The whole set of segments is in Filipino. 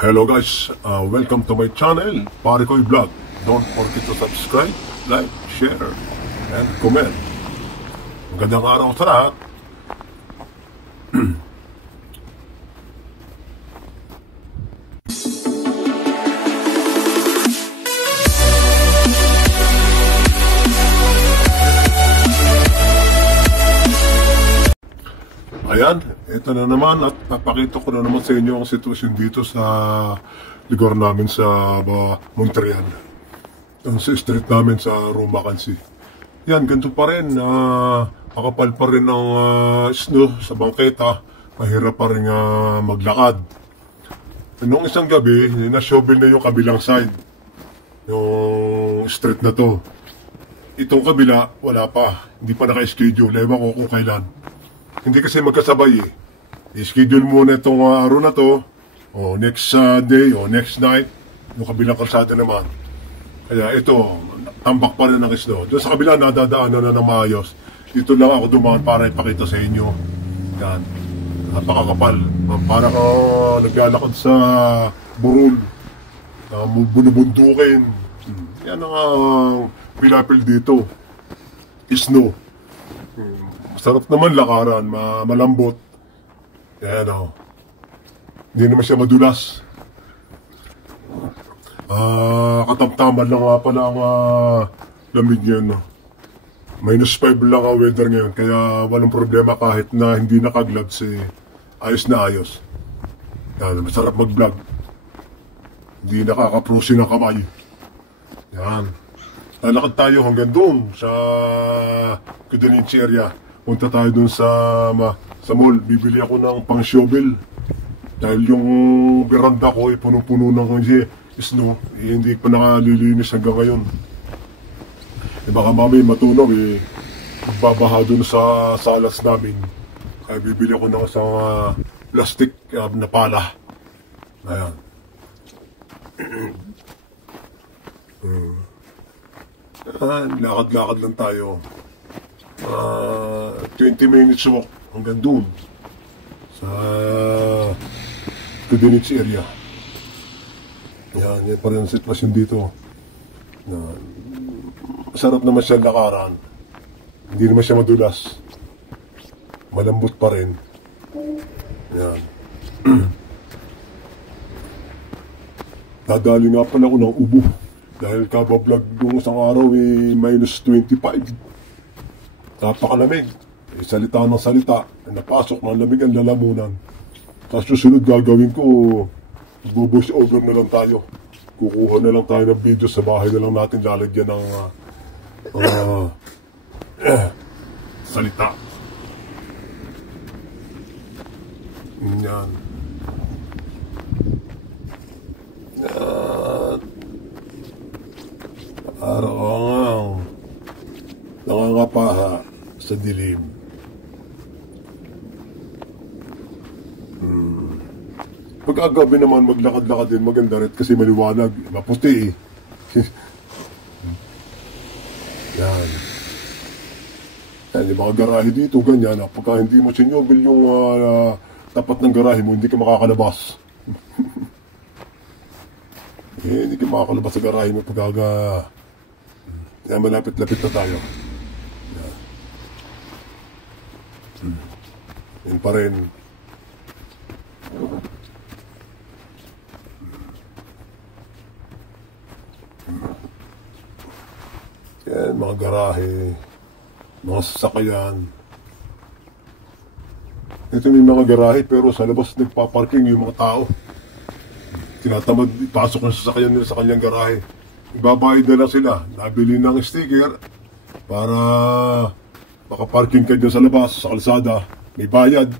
Hello guys, welcome to my channel, Pare Koy Vlog. Don't forget to subscribe, like, share, and comment. Magandang araw sa lahat. Ayan, ito na naman at papakita ko na naman sa inyo ang sitwasyon dito sa lugar namin sa Montreal. Sa street namin sa Romacancy. Yan, ganito pa rin. Makapal pa rin ang snow sa bangketa. Mahirap pa rin maglakad. Noong isang gabi, na-shovel na yung kabilang side. Yung street na to. Itong kabila, wala pa. Hindi pa naka-schedule. Ewan ko kung kailan. Hindi kasi magkasabay eh. I-schedule muna itong araw na to, o next day, o next night, yung kabilang kalsada naman. Kaya ito, tambak pa rin ng snow. Doon sa kabila, nadadaanan na ng maayos. Dito lang ako dumaan para ipakita sa inyo. Yan, napakakapal. Parang naglalakad sa burol. Bunubundukin. Yan ang pilapil dito. Snow. Sarap naman lakaran, malambot. Yan o. Hindi naman siya madulas. Katamtaman lang nga pala ang lamig niyan. No? -5 lang ang weather ngayon. Kaya walang problema kahit na hindi naka-gloves eh. Ayos na ayos. Yan, masarap mag-vlog. Hindi nakaka-frozen ang kamay. Yan. Lalakad tayo hanggang doon sa Kudaninchi area. Punta tayo dun sa mall. Bibili ako ng pang-shovel. Dahil yung veranda ko ay punong-puno ng snow. Hindi pa nakalilinis hanggang ngayon. Baka mami matunaw magbabaha dun sa salas namin. Kaya bibili ako ng isang plastic na pala. Ayan. Lakad-lakad lang tayo. 20 minutes walk hanggang doon sa Kudaninchi area. Yan pa rin ang sitwasyon dito. Masarap naman siya lakaran. Hindi naman siya madulas. Malambot pa rin. Yan. Dadali nga pala ako ng ubo. Dahil kabablog nung isang araw -25. Napakalamig. Salita ng salita. Napasok ng lamig ang lalamunan. Tapos susunod gagawin ko, voice over na lang tayo. Kukuha na lang tayo ng video sa bahay na lang natin lalagyan ng salita. Yan. Araw-araw nangangapaha sa dilim. Pagkagabi naman maglakad-lakad din maganda rin kasi maliwanag, maputi eh. Yan. Yan yung mga garahe dito ganyan. Pagka hindi mo sinyobil yung tapat ng garahe mo, hindi ka makakalabas. Hindi ka makakalabas sa garahe mo pagka yan, malapit-lapit na tayo. Yan pa rin. Yan, mga garahe, mga sasakyan. Ito may mga garahe pero sa labas nagpaparking yung mga tao. Tinatamad ipasok ng sasakyan nila sa kanyang garahe. Ibabayad na lang sila. Nabili ng sticker para makaparking ka dyan sa labas, sa kalsada. May bayad.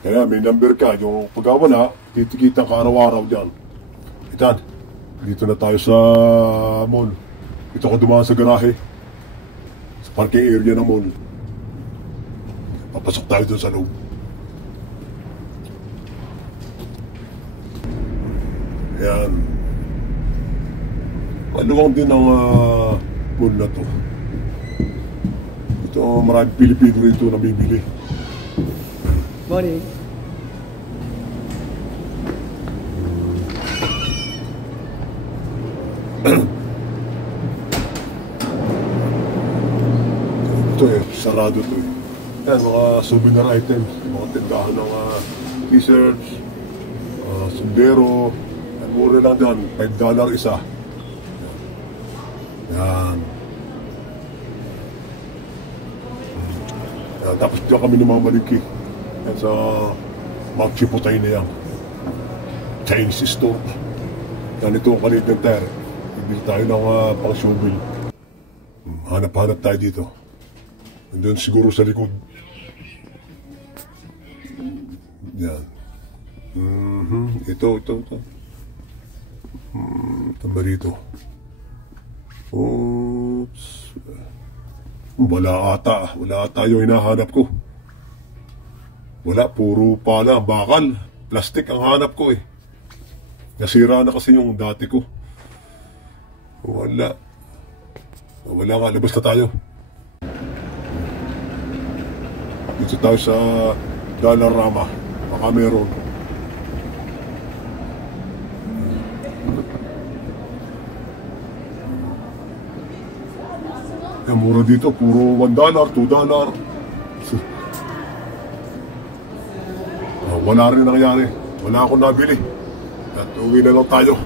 Kaya may number ka. Yung pagkawala, titikitan ka araw-araw dyan. Itan, dito na tayo sa mall. Dito ko dumaan sa garahe. Sa parking area ng mall. Papasok tayo dun sa loob. Ayan. Maluwang din ang mall na to. Ito maraming Pilipino rito na bibili. Morning. Ito eh, sarado to eh. Yan, mga souvenir items, mga tindahan ng t-shirts, sombrero, yan, mura lang dyan, $5 isa. Yan. Yan, tapos dyan kami namamaliki. Yan sa Mount Chipotay na yan. Chinese store. Yan, ito ang kalit ng tire. Ibili tayo ng pang-shovel. Hanap-hanap tayo dito. Nandun siguro sa likod. Yan. Ito. Ito ba dito? Oops. Wala ata yung hinahanap ko. Wala, puro pala, bakal. Plastic ang hanap ko eh. Nasira na kasi yung dati ko. Wala nga, labas na tayo. Dito tayo sa Dollarama. Baka meron. Yung mura dito, puro $1, $2. Wala rin nangyari. Wala akong nabili. At uwi na lang tayo.